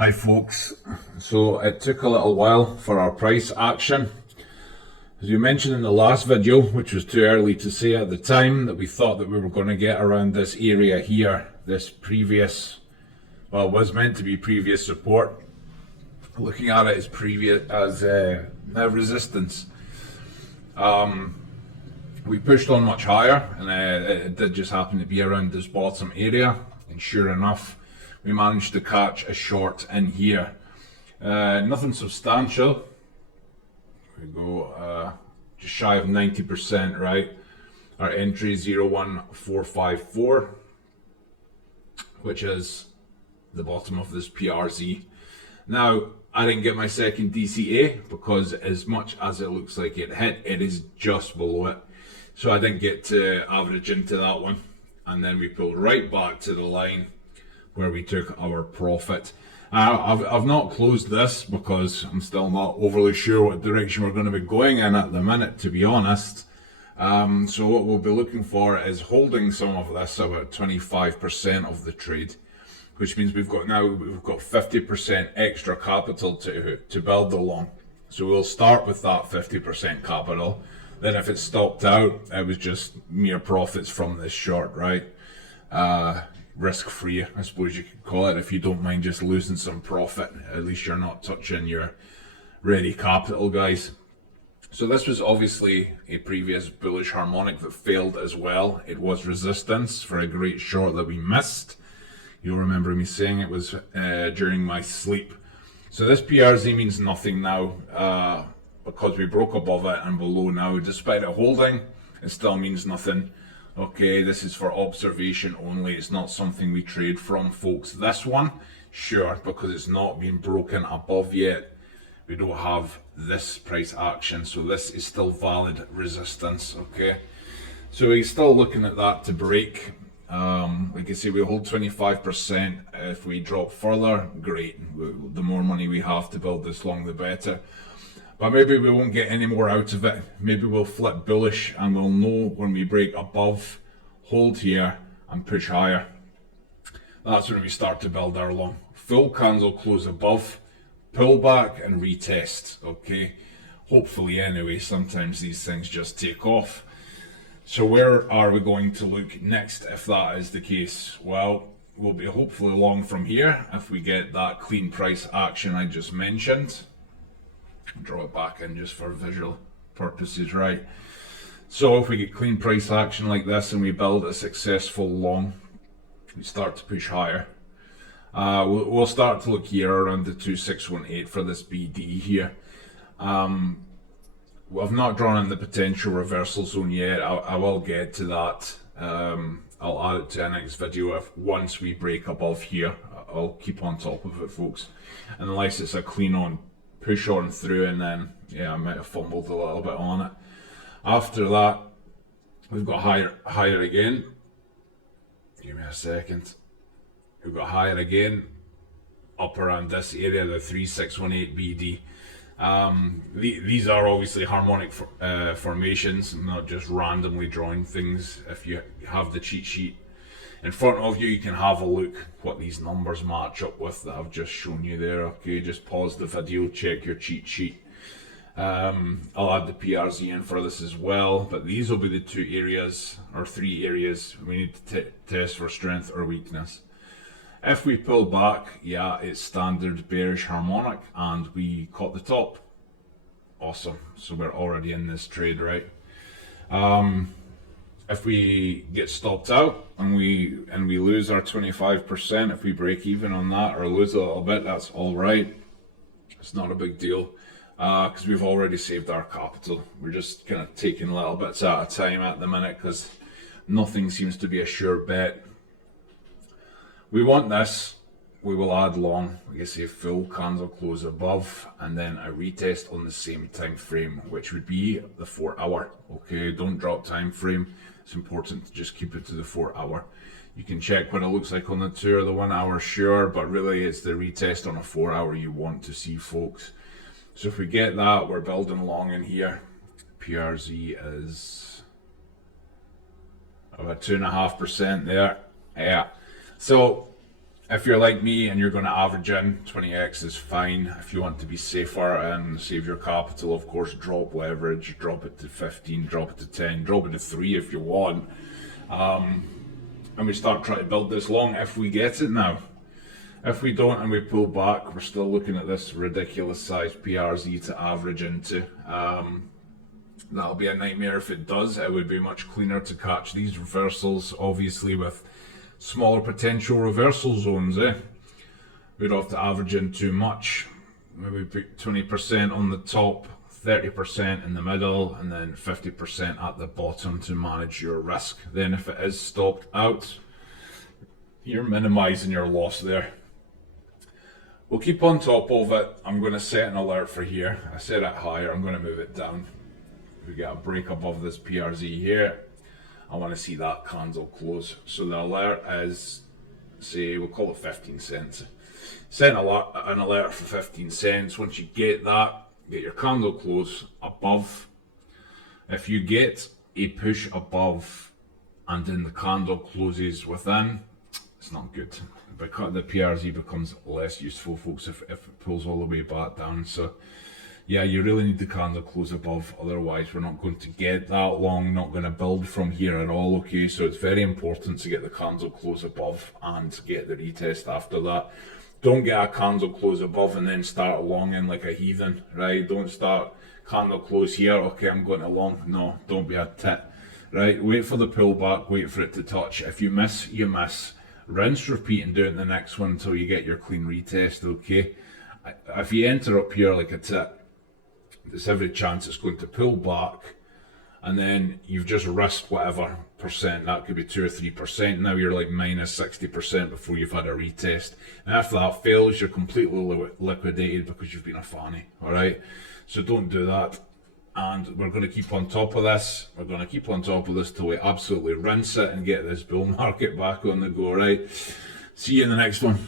Hi folks, so it took a little while for our price action. As you mentioned in the last video, which was too early to say at the time, that we thought that we were going to get around this area here, this previous, well, it was meant to be previous support. Looking at it as now resistance. We pushed on much higher, and it did just happen to be around this bottom area, and sure enough, we managed to catch a short in here. Nothing substantial. We go just shy of 90%, right? Our entry 01454, which is the bottom of this PRZ. Now, I didn't get my second DCA because as much as it looks like it hit, it is just below it. So I didn't get to average into that one. And then we pulled right back to the line where we took our profit. I've not closed this because I'm still not overly sure what direction we're going to be going in at the minute, to be honest. So what we'll be looking for is holding some of this, about 25% of the trade, which means we've got 50% extra capital to build the long. So we'll start with that 50% capital. Then if it stopped out, it was just mere profits from this short, right? Risk-free, I suppose you could call it, if you don't mind just losing some profit. At least you're not touching your ready capital, guys. So this was obviously a previous bullish harmonic that failed as well. It was resistance for a great short that we missed. You'll remember me saying it was during my sleep. So this PRZ means nothing now because we broke above it and below now. Despite it holding, it still means nothing. Okay, this is for observation only. It's not something we trade from, folks. This one, sure, because it's not been broken above yet. We don't have this price action, so this is still valid resistance, okay? So we're still looking at that to break. Like I say, we hold 25%. If we drop further, great. The more money we have to build this long, the better. But maybe we won't get any more out of it. Maybe we'll flip bullish and we'll know when we break above, hold here and push higher. That's when we start to build our long. Full candle close above, pull back and retest, okay? Hopefully anyway, sometimes these things just take off. So where are we going to look next if that is the case? Well, we'll be hopefully long from here if we get that clean price action I just mentioned. Draw it back in just for visual purposes, right? So if we get clean price action like this and we build a successful long, we start to push higher. We'll start to look here around the 2618 for this BD here. I've not drawn in the potential reversal zone yet. I will get to that. I'll add it to our next video once we break above here. I'll keep on top of it, folks, unless it's a clean on push on through, and then yeah, I might have fumbled a little bit on it. After that, we've got higher again. Give me a second. We've got higher again up around this area, the 3618 BD. These are obviously harmonic formations, not just randomly drawing things. If you have the cheat sheet in front of you, you can have a look what these numbers match up with that I've just shown you there. Okay, just pause the video, check your cheat sheet. I'll add the PRZ in for this as well, but these will be the two areas or three areas we need to test for strength or weakness. If we pull back, yeah, it's standard bearish harmonic and we caught the top. Awesome, so we're already in this trade, right? If we get stopped out and we lose our 25%, if we break even on that or lose a little bit, that's all right. It's not a big deal because we've already saved our capital. We're just kind of taking little bits at a time at the minute because nothing seems to be a sure bet. We want this. We will add long, like I say, full candle close above, and then a retest on the same time frame, which would be the 4 hour. Okay, don't drop time frame. It's important to just keep it to the 4 hour. You can check what it looks like on the 2 or the 1 hour, sure, but really it's the retest on a 4 hour you want to see, folks. So if we get that, we're building long in here. PRZ is about 2.5% there. Yeah. So If you're like me and you're going to average in, 20x is fine. If you want to be safer and save your capital, of course, drop leverage, drop it to 15, drop it to 10, drop it to 3 if you want. And we start trying to build this long if we get it now. If we don't and we pull back, we're still looking at this ridiculous size PRZ to average into. That'll be a nightmare if it does. It would be much cleaner to catch these reversals, obviously with smaller potential reversal zones. We don't have to average in too much. Maybe put 20% on the top, 30% in the middle, and then 50% at the bottom to manage your risk. Then if it is stopped out, you're minimizing your loss there. We'll keep on top of it. I'm going to set an alert for here. I set it higher, I'm going to move it down. We get a break above this PRZ here. I want to see that candle close. So the alert is, say, we'll call it 15 cents. Set an alert for 15 cents. Once you get that, get your candle close above. If you get a push above and then the candle closes within, it's not good. Because the PRZ becomes less useful, folks, if it pulls all the way back down. So yeah, you really need the candle close above, otherwise we're not going to get that long, not going to build from here at all, okay? So it's very important to get the candle close above and get the retest after that. Don't get a candle close above and then start longing like a heathen, right? Don't start candle close here, okay, I'm going to long. No, don't be a tit, right? Wait for the pullback, wait for it to touch. If you miss, you miss. Rinse, repeat, and do it in the next one until you get your clean retest, okay? If you enter up here like a tit, there's every chance it's going to pull back, and then you've just risked whatever percent. That could be 2 or 3%. Now you're like minus 60% before you've had a retest. And after that fails, you're completely liquidated because you've been a fanny, all right? So don't do that. And we're going to keep on top of this. We're going to keep on top of this till we absolutely rinse it and get this bull market back on the go, right? See you in the next one.